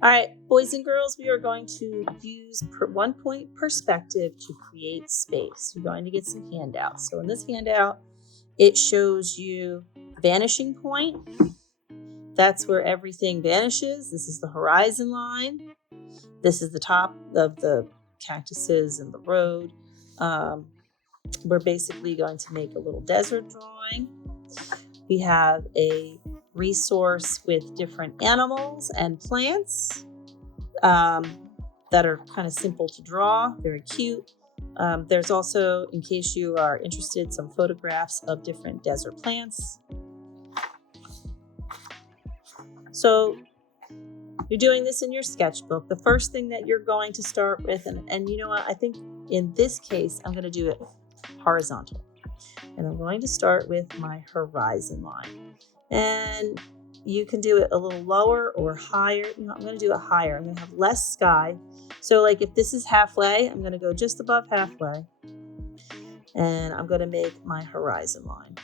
All right, boys and girls, we are going to use 1-point perspective to create space. You're going to get some handouts. So in this handout, it shows you vanishing point. That's where everything vanishes. This is the horizon line. This is the top of the cactuses and the road. We're basically going to make a little desert drawing. We have a resource with different animals and plants that are kind of simple to draw, very cute. There's also, in case you are interested, some photographs of different desert plants. So you're doing this in your sketchbook. The first thing that you're going to start with, and you know what, I think in this case, I'm going to do it horizontal. And I'm going to start with my horizon line. And you can do it a little lower or higher. I'm going to do it higher. I'm going to have less sky. So like if this is halfway, I'm going to go just above halfway. And I'm going to make my horizon line.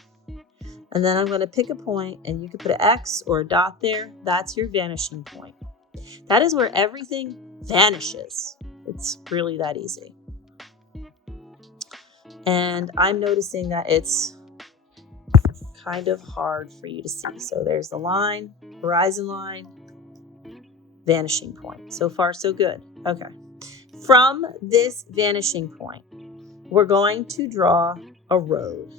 And then I'm going to pick a point, and you can put an X or a dot there. That's your vanishing point. That is where everything vanishes. It's really that easy. And I'm noticing that it's kind of hard for you to see. So there's the line, horizon line, vanishing point. So far, so good. Okay. From this vanishing point, we're going to draw a road.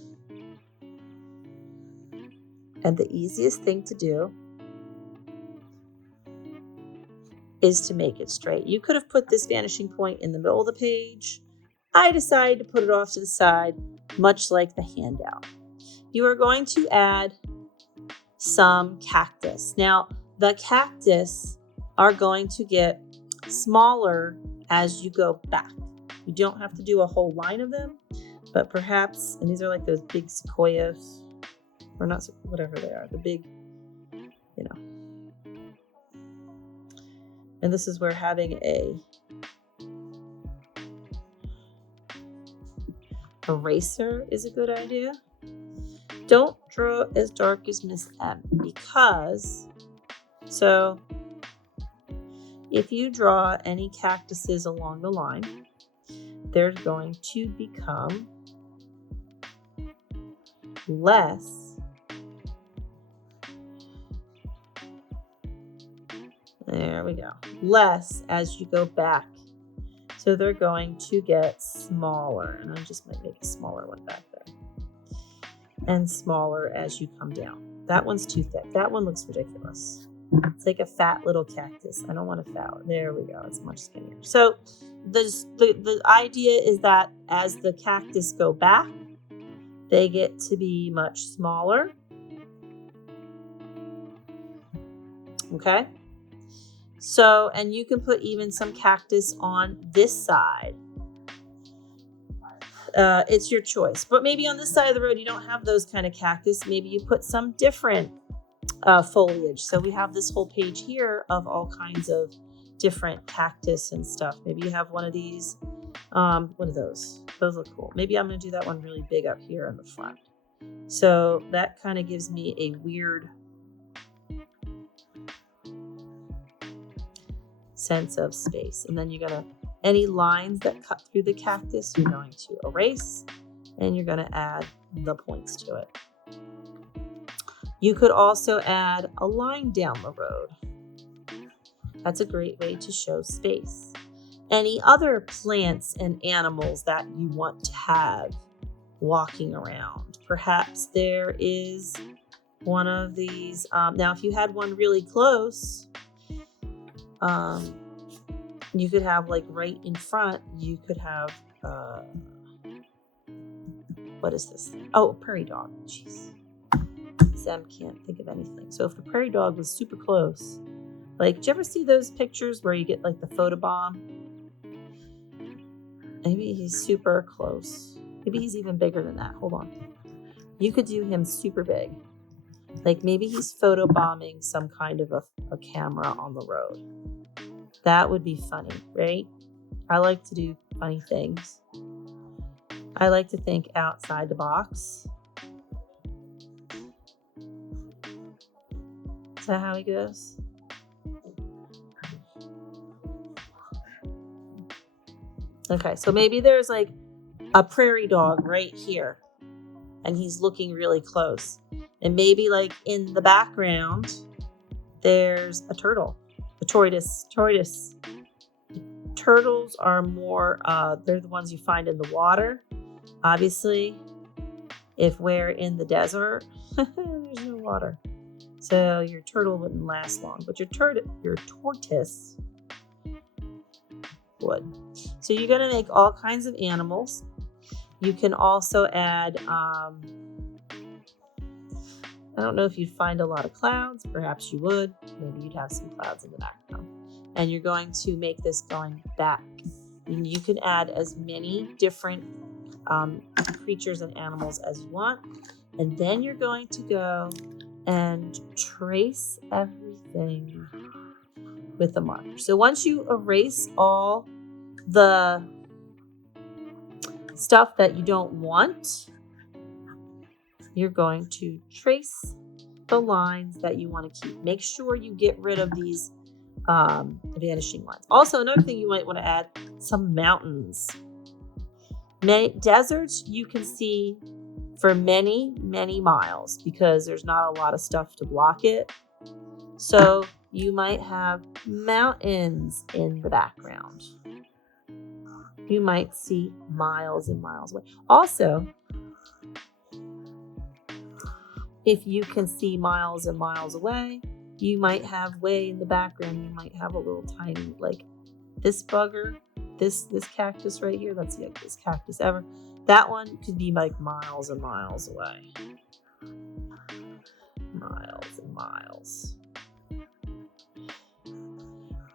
And the easiest thing to do is to make it straight. You could have put this vanishing point in the middle of the page. I decided to put it off to the side, much like the handout. You are going to add some cactus. Now, the cactus are going to get smaller as you go back. You don't have to do a whole line of them, but perhaps, and these are like those big sequoias, or not, whatever they are, the big, and this is where having a eraser is a good idea. Don't draw as dark as Miss M, because so if you draw any cactuses along the line, they're going to become less less as you go back. So they're going to get smaller, and I just might make a smaller one back there, and smaller as you come down. That one's too thick. That one looks ridiculous. It's like a fat little cactus. I don't want a fat one. There we go. It's much skinnier. So the idea is that as the cactus go back, they get to be much smaller. Okay. So, and you can put even some cactus on this side. It's your choice. But maybe on this side of the road, you don't have those kind of cactus. Maybe you put some different foliage. So we have this whole page here of all kinds of different cactus and stuff. Maybe you have one of these. What are those? Those look cool. Maybe I'm going to do that one really big up here in the front. So that kind of gives me a weird sense of space. And then you're going to, any lines that cut through the cactus, you're going to erase, and you're going to add the points to it. You could also add a line down the road. That's a great way to show space. Any other plants and animals that you want to have walking around. Perhaps there is one of these. Now, if you had one really close, you could have like right in front, you could have, what is this? Oh, a prairie dog. Jeez. Sam can't think of anything. So if the prairie dog was super close, like, did you ever see those pictures where you get like the photobomb? Maybe he's super close. Maybe he's even bigger than that. Hold on. You could do him super big. Like maybe he's photobombing some kind of a camera on the road. That would be funny, right? I like to do funny things. I like to think outside the box. Is that how he goes? Okay, so maybe there's like a prairie dog right here and he's looking really close. And maybe like in the background, there's a turtle, a tortoise. Turtles are more, they're the ones you find in the water. Obviously, if we're in the desert, there's no water. So your turtle wouldn't last long, but your tortoise would. So you're going to make all kinds of animals. You can also add, I don't know if you'd find a lot of clouds. Perhaps you would. Maybe you'd have some clouds in the background. And you're going to make this going back. And you can add as many different creatures and animals as you want. And then you're going to go and trace everything with a marker. So once you erase all the stuff that you don't want, you're going to trace the lines that you want to keep. Make sure you get rid of these vanishing lines. Also, another thing you might want to add, some mountains. Deserts you can see for many, many miles because there's not a lot of stuff to block it. So you might have mountains in the background. You might see miles and miles away. Also, if you can see miles and miles away, you might have way in the background, you might have a little tiny, like this bugger, this cactus right here, that's the ugliest cactus ever. That one could be like miles and miles away. Miles and miles.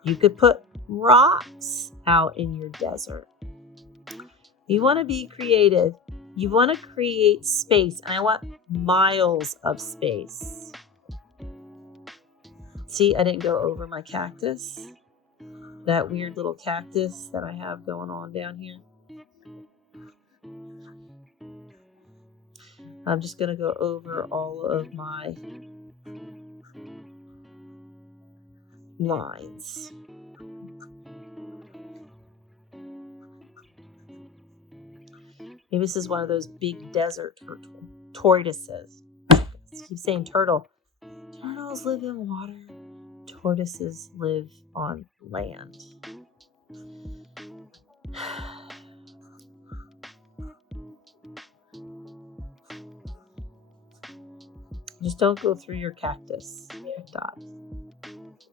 You could put rocks out in your desert. You want to be creative. You want to create space, and I want miles of space. See, I didn't go over my cactus. That weird little cactus that I have going on down here. I'm just going to go over all of my lines. Maybe this is one of those big desert tortoises. I keep saying turtle. Turtles live in water. Tortoises live on land. Just don't go through your cactus. Cacti.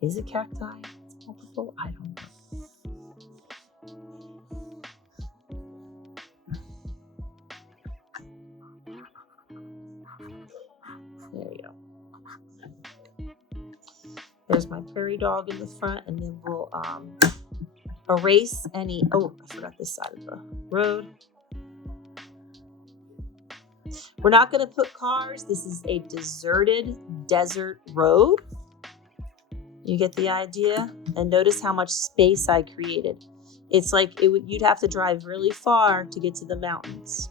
Is it cacti? It's multiple? I don't know. There we go. There's my prairie dog in the front, and then we'll erase any, oh, I forgot this side of the road. We're not going to put cars. This is a deserted desert road. You get the idea? And notice how much space I created. It's like you'd have to drive really far to get to the mountains.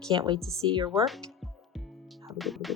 Can't wait to see your work. Have a good day.